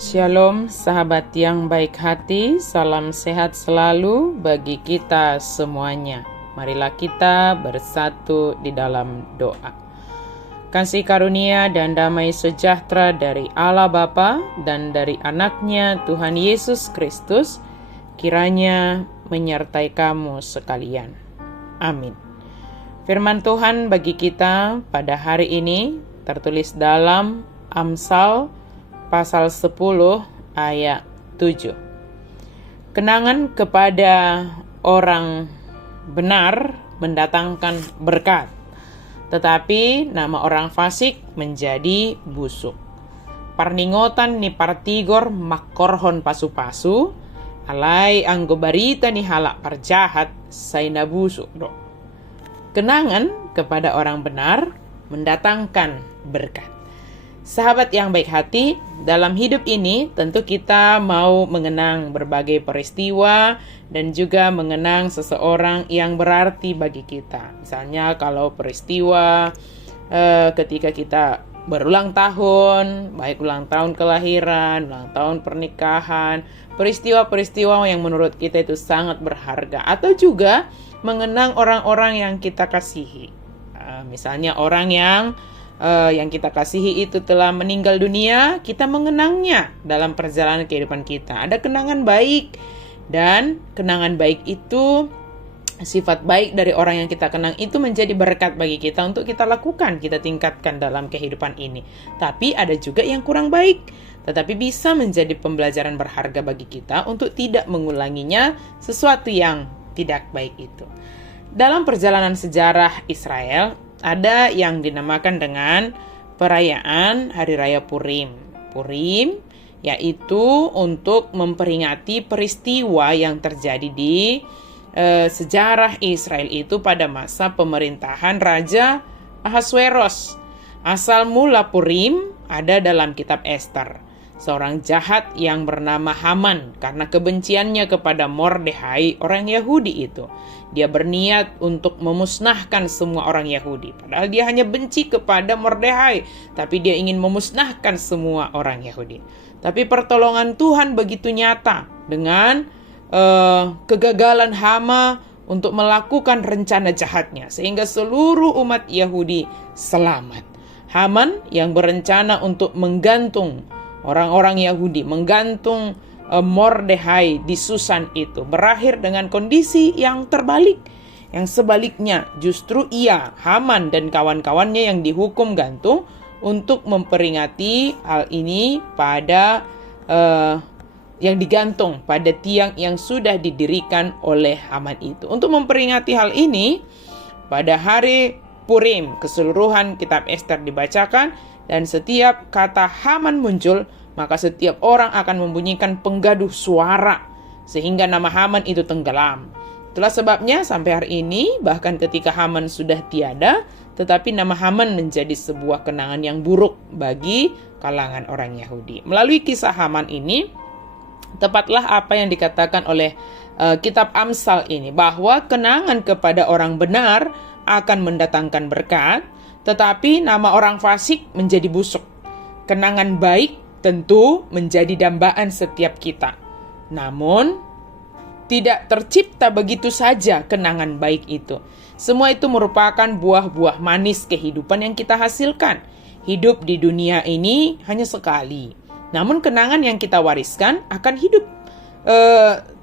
Shalom sahabat yang baik hati, salam sehat selalu bagi kita semuanya. Marilah kita bersatu di dalam doa. Kasih karunia dan damai sejahtera dari Allah Bapa dan dari anaknya Tuhan Yesus Kristus kiranya menyertai kamu sekalian. Amin. Firman Tuhan bagi kita pada hari ini tertulis dalam Amsal pasal 10 ayat 7. Kenangan kepada orang benar mendatangkan berkat, tetapi nama orang fasik menjadi busuk. Parningotan ni partigor makorhon pasu-pasu, alai anggo barita ni halak parjahat saina busuk do. Kenangan kepada orang benar mendatangkan berkat. Sahabat yang baik hati, dalam hidup ini tentu kita mau mengenang berbagai peristiwa dan juga mengenang seseorang yang berarti bagi kita. Misalnya kalau peristiwa ketika kita berulang tahun, baik ulang tahun kelahiran, ulang tahun pernikahan, peristiwa-peristiwa yang menurut kita itu sangat berharga. Atau juga mengenang orang-orang yang kita kasihi. Misalnya orang yang kita kasihi itu telah meninggal dunia, kita mengenangnya dalam perjalanan kehidupan kita. Ada kenangan baik, dan kenangan baik itu, sifat baik dari orang yang kita kenang itu menjadi berkat bagi kita untuk kita lakukan, kita tingkatkan dalam kehidupan ini. Tapi ada juga yang kurang baik, tetapi bisa menjadi pembelajaran berharga bagi kita untuk tidak mengulanginya sesuatu yang tidak baik itu. Dalam perjalanan sejarah Israel, ada yang dinamakan dengan perayaan Hari Raya Purim. Purim yaitu untuk memperingati peristiwa yang terjadi di sejarah Israel itu pada masa pemerintahan Raja Ahasweros. Asal mula Purim ada dalam kitab Ester. Seorang jahat yang bernama Haman karena kebenciannya kepada Mordechai, orang Yahudi itu. Dia berniat untuk memusnahkan semua orang Yahudi. Padahal dia hanya benci kepada Mordechai, tapi dia ingin memusnahkan semua orang Yahudi. Tapi pertolongan Tuhan begitu nyata dengan kegagalan Haman untuk melakukan rencana jahatnya, sehingga seluruh umat Yahudi selamat. Haman yang berencana untuk menggantung orang-orang Yahudi, menggantung Mordechai di Susan itu, berakhir dengan kondisi yang terbalik. Yang sebaliknya, justru Haman dan kawan-kawannya yang dihukum gantung untuk memperingati hal ini pada yang digantung pada tiang yang sudah didirikan oleh Haman itu. Untuk memperingati hal ini, pada hari Purim keseluruhan kitab Ester dibacakan, dan setiap kata Haman muncul, maka setiap orang akan membunyikan penggaduh suara sehingga nama Haman itu tenggelam. Itulah sebabnya sampai hari ini, bahkan ketika Haman sudah tiada, tetapi nama Haman menjadi sebuah kenangan yang buruk bagi kalangan orang Yahudi. Melalui kisah Haman ini, tepatlah apa yang dikatakan oleh kitab Amsal ini, bahwa kenangan kepada orang benar akan mendatangkan berkat, tetapi nama orang fasik menjadi busuk. Kenangan baik tentu menjadi dambaan setiap kita. Namun, tidak tercipta begitu saja kenangan baik itu. Semua itu merupakan buah-buah manis kehidupan yang kita hasilkan. Hidup di dunia ini hanya sekali. Namun kenangan yang kita wariskan akan hidup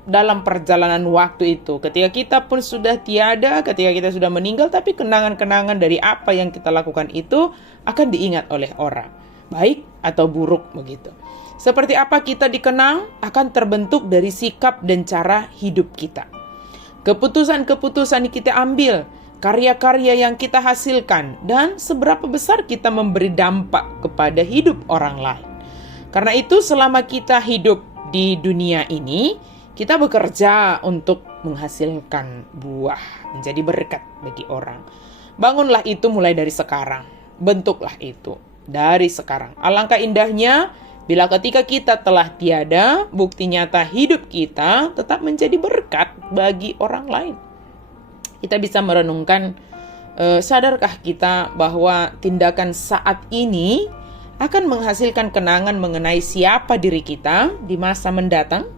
dalam perjalanan waktu itu. Ketika kita pun sudah tiada, ketika kita sudah meninggal, tapi kenangan-kenangan dari apa yang kita lakukan itu akan diingat oleh orang, baik atau buruk begitu. Seperti apa kita dikenang akan terbentuk dari sikap dan cara hidup kita. Keputusan-keputusan yang kita ambil, karya-karya yang kita hasilkan, dan seberapa besar kita memberi dampak kepada hidup orang lain. Karena itu selama kita hidup di dunia ini, kita bekerja untuk menghasilkan buah, menjadi berkat bagi orang. Bangunlah itu mulai dari sekarang. Bentuklah itu dari sekarang. Alangkah indahnya bila ketika kita telah tiada, bukti nyata hidup kita tetap menjadi berkat bagi orang lain. Kita bisa merenungkan, sadarkah kita bahwa tindakan saat ini akan menghasilkan kenangan mengenai siapa diri kita di masa mendatang?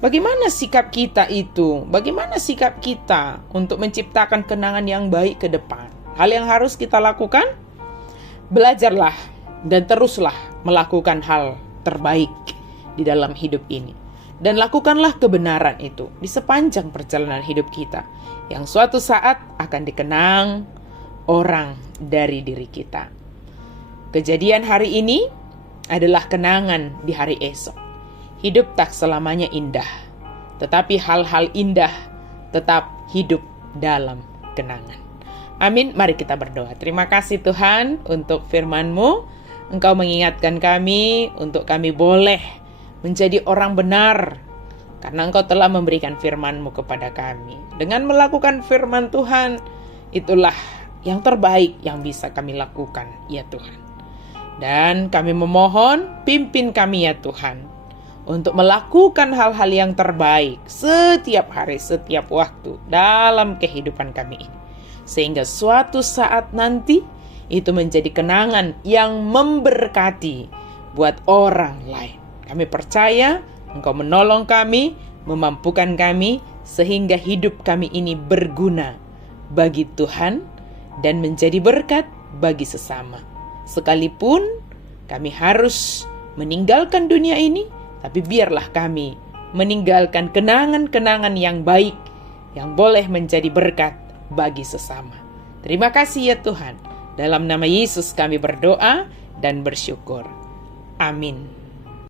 Bagaimana sikap kita itu? Bagaimana sikap kita untuk menciptakan kenangan yang baik ke depan? Hal yang harus kita lakukan? Belajarlah dan teruslah melakukan hal terbaik di dalam hidup ini. Dan lakukanlah kebenaran itu di sepanjang perjalanan hidup kita, yang suatu saat akan dikenang orang dari diri kita. Kejadian hari ini adalah kenangan di hari esok. Hidup tak selamanya indah, tetapi hal-hal indah tetap hidup dalam kenangan. Amin, mari kita berdoa. Terima kasih Tuhan untuk firman-Mu. Engkau mengingatkan kami untuk kami boleh menjadi orang benar, karena Engkau telah memberikan firman-Mu kepada kami. Dengan melakukan firman Tuhan, itulah yang terbaik yang bisa kami lakukan, ya Tuhan. Dan kami memohon, pimpin kami ya Tuhan, untuk melakukan hal-hal yang terbaik setiap hari, setiap waktu dalam kehidupan kami ini. Sehingga suatu saat nanti itu menjadi kenangan yang memberkati buat orang lain. Kami percaya Engkau menolong kami, memampukan kami, sehingga hidup kami ini berguna bagi Tuhan dan menjadi berkat bagi sesama. Sekalipun kami harus meninggalkan dunia ini, tapi biarlah kami meninggalkan kenangan-kenangan yang baik yang boleh menjadi berkat bagi sesama. Terima kasih ya Tuhan. Dalam nama Yesus kami berdoa dan bersyukur. Amin.